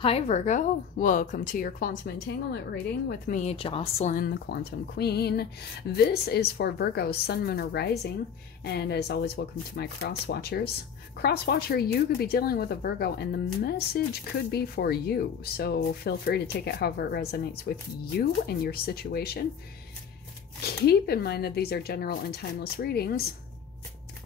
Hi Virgo, welcome to your quantum entanglement reading with me, Jocelyn, the Quantum Queen. This is for Virgo, Sun, Moon, or Rising, and as always, welcome to my cross watchers. Cross watcher, you could be dealing with a Virgo, and the message could be for you, so feel free to take it however it resonates with you and your situation. Keep in mind that these are general and timeless readings.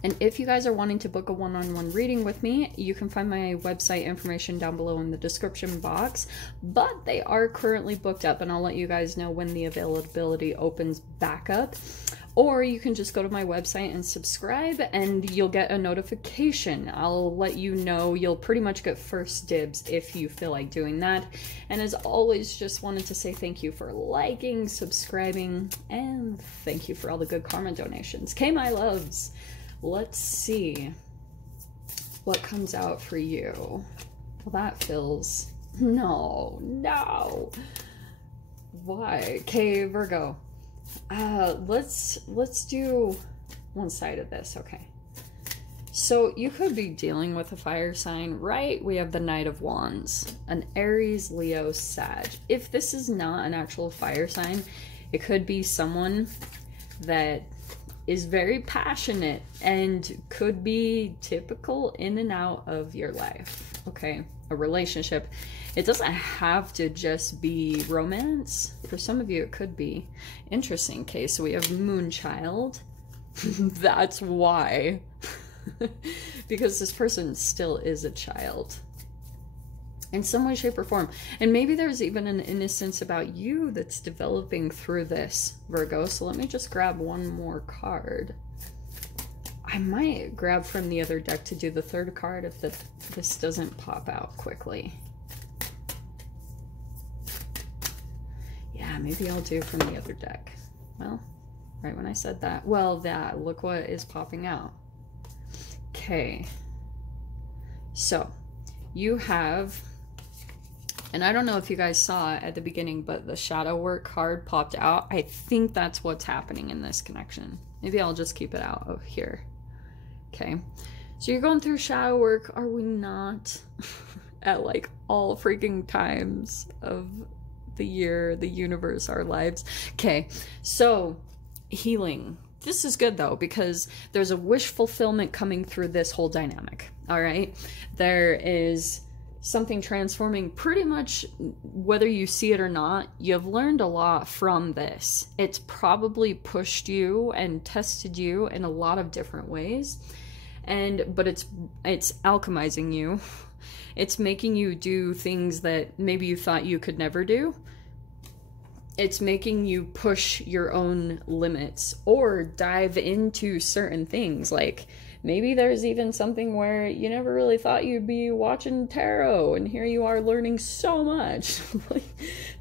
And if you guys are wanting to book a one-on-one reading with me, you can find my website information down below in the description box. But they are currently booked up, and I'll let you guys know when the availability opens back up. Or you can just go to my website and subscribe, and you'll get a notification. I'll let you know. You'll pretty much get first dibs if you feel like doing that. And as always, just wanted to say thank you for liking, subscribing, and thank you for all the good karma donations. Okay, my loves. Let's see what comes out for you. Well, that feels... No. Why? Okay, Virgo. Let's do one side of this, okay? So you could be dealing with a fire sign, right? We have the Knight of Wands, an Aries, Leo, Sag. If this is not an actual fire sign, it could be someone that is very passionate and could be typical in and out of your life, okay? A relationship. It doesn't have to just be romance. For some of you, it could be. Interesting. Okay, so we have MoonChild. That's why. Because this person still is a child. In some way, shape, or form. And maybe there's even an innocence about you that's developing through this, Virgo. So let me just grab one more card. I might grab from the other deck to do the third card if this doesn't pop out quickly. Yeah, maybe I'll do from the other deck. Well, right when I said that. Well, look what is popping out. Okay. So, you have... And I don't know if you guys saw it at the beginning, but the shadow work card popped out. I think that's what's happening in this connection. Maybe I'll just keep it out of here. Okay. So you're going through shadow work. Are we not? At like all freaking times of the year, the universe, our lives. Okay. So healing. This is good though, because there's a wish fulfillment coming through this whole dynamic. All right. There is something transforming pretty much whether you see it or not. You've learned a lot from this. It's probably pushed you and tested you in a lot of different ways. But it's alchemizing you. It's making you do things that maybe you thought you could never do. It's making you push your own limits or dive into certain things. Like maybe there's even something where you never really thought you'd be watching tarot, and here you are learning so much.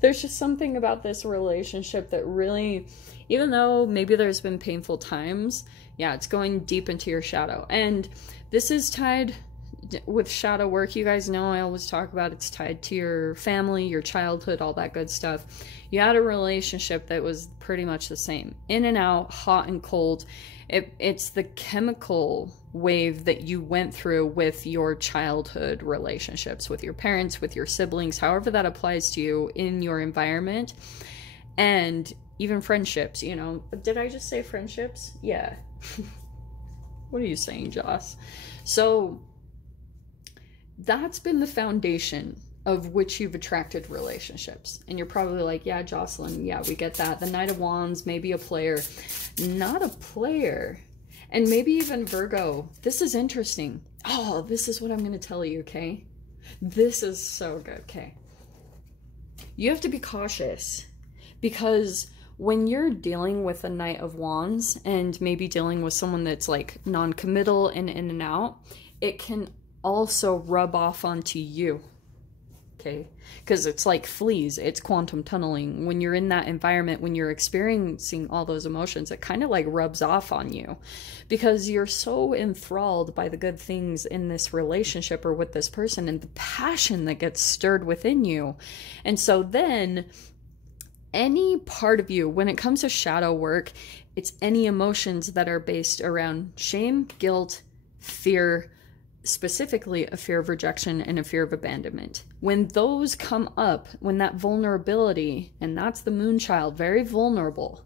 There's just something about this relationship that really, even though maybe there's been painful times, yeah, it's going deep into your shadow. And this is tied with shadow work. You guys know I always talk about it's tied to your family, your childhood, all that good stuff. You had a relationship that was pretty much the same. In and out, hot and cold. It's the chemical wave that you went through with your childhood relationships, with your parents, with your siblings, however that applies to you in your environment. And even friendships, you know. Did I just say friendships? Yeah. What are you saying, Joss? So that's been the foundation of which you've attracted relationships. And you're probably like, yeah, Jocelyn, yeah, we get that. The Knight of Wands, maybe a player. Not a player. And maybe even Virgo. This is interesting. Oh, this is what I'm going to tell you, okay? This is so good, okay? You have to be cautious, because when you're dealing with a Knight of Wands and maybe dealing with someone that's like non-committal and in and out, it can also rub off onto you. Okay, because it's like fleas, it's quantum tunneling. When you're in that environment, when you're experiencing all those emotions, it kind of like rubs off on you because you're so enthralled by the good things in this relationship or with this person and the passion that gets stirred within you. And so then any part of you, when it comes to shadow work, it's any emotions that are based around shame, guilt, fear, specifically a fear of rejection and a fear of abandonment. When those come up, when that vulnerability, and that's the Moonchild, very vulnerable,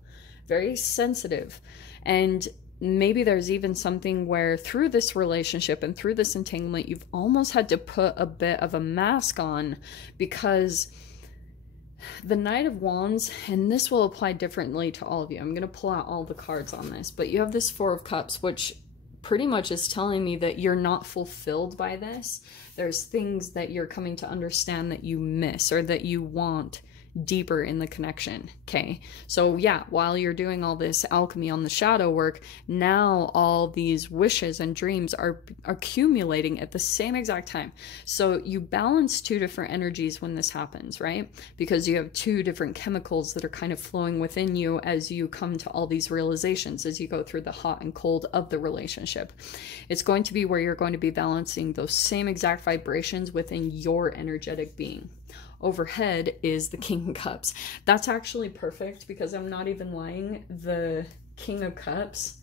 very sensitive, and maybe there's even something where through this relationship and through this entanglement, you've almost had to put a bit of a mask on, because the Knight of Wands, and this will apply differently to all of you. I'm going to pull out all the cards on this, but you have this Four of Cups, which pretty much is telling me that you're not fulfilled by this. There's things that you're coming to understand that you miss or that you want deeper in the connection. Okay, so yeah, while you're doing all this alchemy on the shadow work, now all these wishes and dreams are accumulating at the same exact time. So you balance two different energies when this happens, right? Because you have two different chemicals that are kind of flowing within you as you come to all these realizations, as you go through the hot and cold of the relationship. It's going to be where you're going to be balancing those same exact vibrations within your energetic being. Overhead is the King of Cups. That's actually perfect, because I'm not even lying. The King of Cups,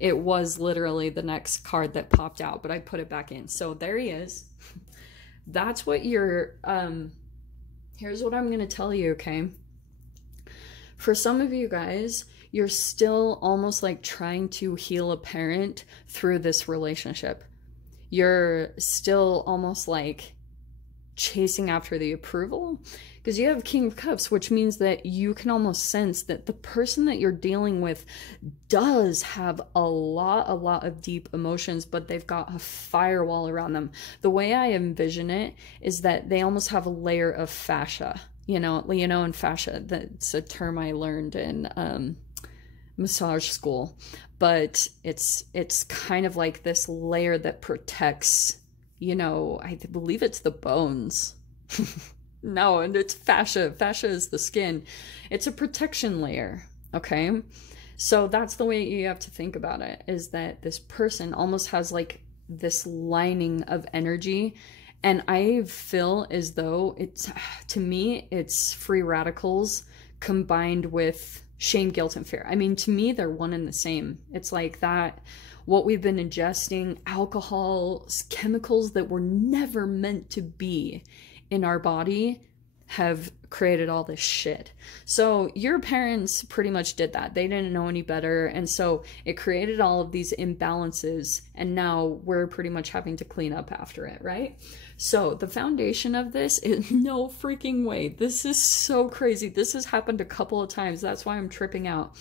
it was literally the next card that popped out, but I put it back in. So there he is. That's what you're, here's what I'm going to tell you, okay? For some of you guys, you're still almost like trying to heal a parent through this relationship. You're still almost like chasing after the approval, because you have King of Cups, which means that you can almost sense that the person that you're dealing with does have a lot of deep emotions, but they've got a firewall around them. The way I envision it is that they almost have a layer of fascia, you know, and fascia, that's a term I learned in massage school, but it's kind of like this layer that protects, you know, I believe it's the bones. No, and it's fascia. Fascia is the skin. It's a protection layer, okay? So that's the way you have to think about it, is that this person almost has like this lining of energy. And I feel as though it's, to me, it's free radicals combined with shame, guilt, and fear. I mean, to me, they're one and the same. It's like that. What we've been ingesting, alcohol, chemicals that were never meant to be in our body, have created all this shit. So your parents pretty much did that. They didn't know any better. And so it created all of these imbalances. And now we're pretty much having to clean up after it, right? So the foundation of this is no freaking way. This is so crazy. This has happened a couple of times. That's why I'm tripping out.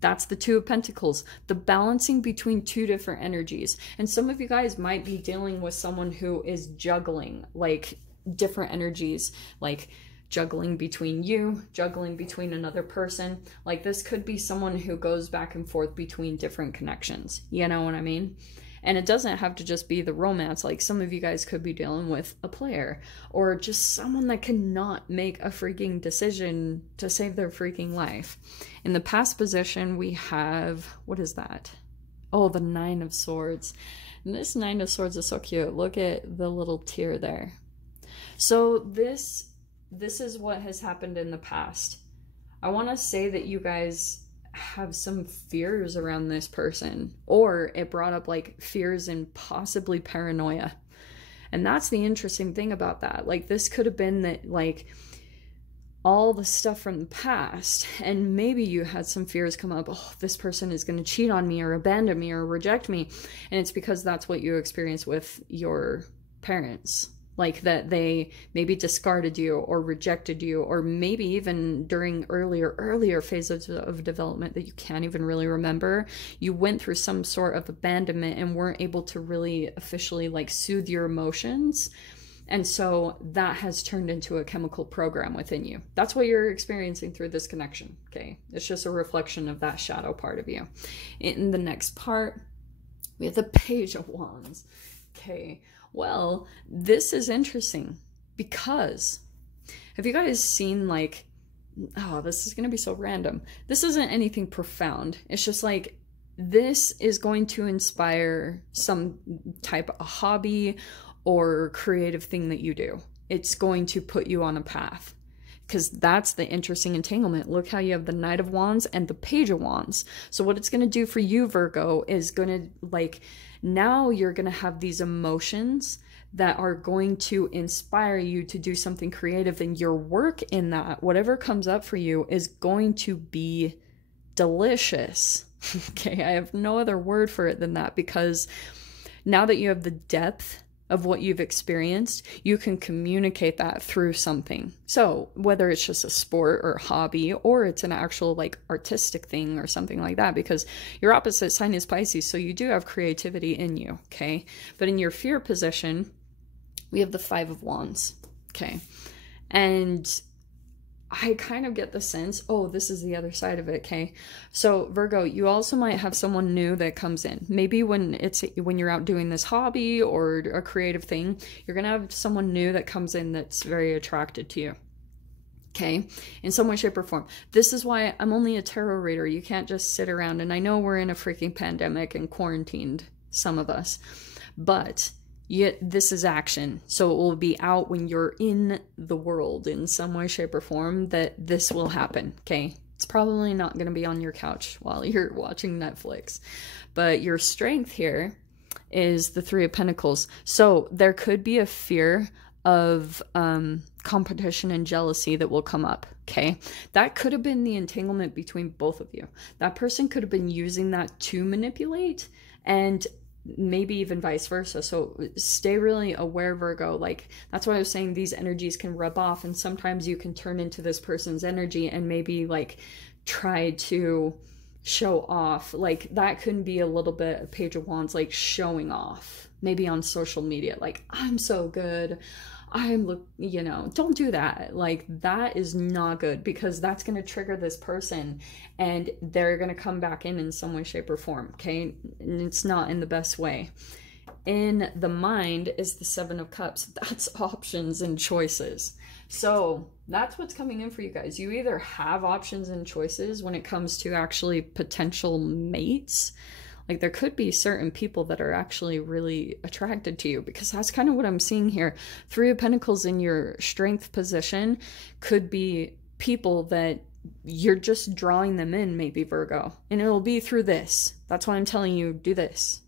That's the Two of Pentacles, the balancing between two different energies. And some of you guys might be dealing with someone who is juggling like different energies, like juggling between you, juggling between another person. Like this could be someone who goes back and forth between different connections. You know what I mean? And it doesn't have to just be the romance. Like some of you guys could be dealing with a player or just someone that cannot make a freaking decision to save their freaking life. In the past position, we have, what is that? Oh, the Nine of Swords. And this Nine of Swords is so cute. Look at the little tear there. So this is what has happened in the past. I want to say that you guys have some fears around this person, or it brought up like fears and possibly paranoia. And that's the interesting thing about that. Like this could have been that like all the stuff from the past, and maybe you had some fears come up. Oh, this person is going to cheat on me or abandon me or reject me. And it's because that's what you experienced with your parents. Like that they maybe discarded you or rejected you, or maybe even during earlier phases of development that you can't even really remember, you went through some sort of abandonment and weren't able to really officially like soothe your emotions. And so that has turned into a chemical program within you. That's what you're experiencing through this connection, okay? It's just a reflection of that shadow part of you. In the next part, we have the Page of Wands, okay? Well, this is interesting because have you guys seen like, oh, this is going to be so random. This isn't anything profound. It's just like, this is going to inspire some type of hobby or creative thing that you do. It's going to put you on a path, because that's the interesting entanglement. Look how you have the Knight of Wands and the Page of Wands. So what it's going to do for you, Virgo, is going to like Now you're going to have these emotions that are going to inspire you to do something creative, and your work in that, whatever comes up for you, is going to be delicious. Okay, I have no other word for it than that, because now that you have the depth of what you've experienced, you can communicate that through something. So whether it's just a sport or a hobby, or it's an actual like artistic thing or something like that, because your opposite sign is Pisces, so you do have creativity in you, okay? But in your fear position, we have the Five of Wands, okay? And I kind of get the sense, oh, this is the other side of it, okay? So Virgo, you also might have someone new that comes in. Maybe when you're out doing this hobby or a creative thing, you're gonna have someone new that comes in that's very attracted to you, okay? In some way, shape, or form. This is why I'm only a tarot reader. You can't just sit around, and I know we're in a freaking pandemic and quarantined, some of us, but yet this is action, so it will be out when you're in the world in some way, shape, or form that this will happen, okay? It's probably not going to be on your couch while you're watching Netflix. But your strength here is the Three of Pentacles. So there could be a fear of competition and jealousy that will come up, okay? That could have been the entanglement between both of you. That person could have been using that to manipulate, and maybe even vice versa. So stay really aware, Virgo. Like, that's why I was saying these energies can rub off, and sometimes you can turn into this person's energy and maybe like try to show off. Like, that can be a little bit a Page of Wands, like showing off, maybe on social media, like, I'm so good, you know, don't do that. Like, that is not good, because that's going to trigger this person and they're going to come back in some way, shape, or form, okay? And it's not in the best way. In the mind is the Seven of Cups. That's options and choices. So that's what's coming in for you guys. You either have options and choices when it comes to actually potential mates. Like, there could be certain people that are actually really attracted to you, because that's kind of what I'm seeing here. Three of Pentacles in your strength position could be people that you're just drawing them in, maybe, Virgo. And it'll be through this. That's why I'm telling you, do this.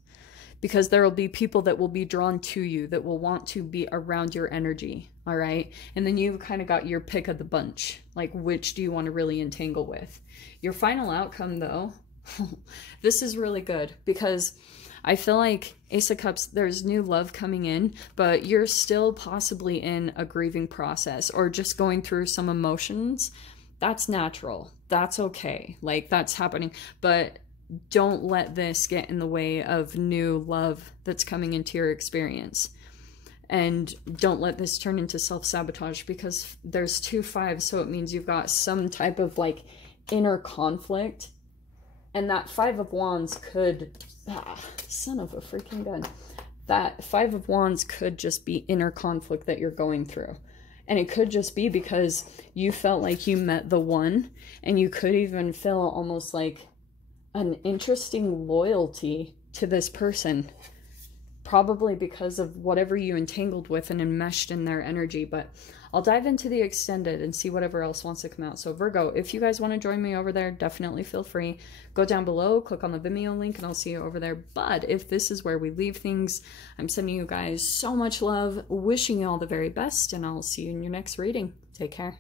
Because there will be people that will be drawn to you, that will want to be around your energy, all right? And then you've kind of got your pick of the bunch. Like, which do you want to really entangle with? Your final outcome, though, this is really good, because I feel like Ace of Cups, there's new love coming in, but you're still possibly in a grieving process or just going through some emotions. That's natural. That's okay. Like, that's happening. But don't let this get in the way of new love that's coming into your experience. And don't let this turn into self-sabotage, because there's 2 5s, so it means you've got some type of like inner conflict. And that Five of Wands could, son of a freaking gun, that Five of Wands could just be inner conflict that you're going through. And it could just be because you felt like you met the one, and you could even feel almost like an interesting loyalty to this person, probably because of whatever you entangled with and enmeshed in their energy. But I'll dive into the extended and see whatever else wants to come out. So Virgo, if you guys want to join me over there, definitely feel free. Go down below, click on the Vimeo link, and I'll see you over there. But if this is where we leave things, I'm sending you guys so much love, wishing you all the very best, and I'll see you in your next reading. Take care.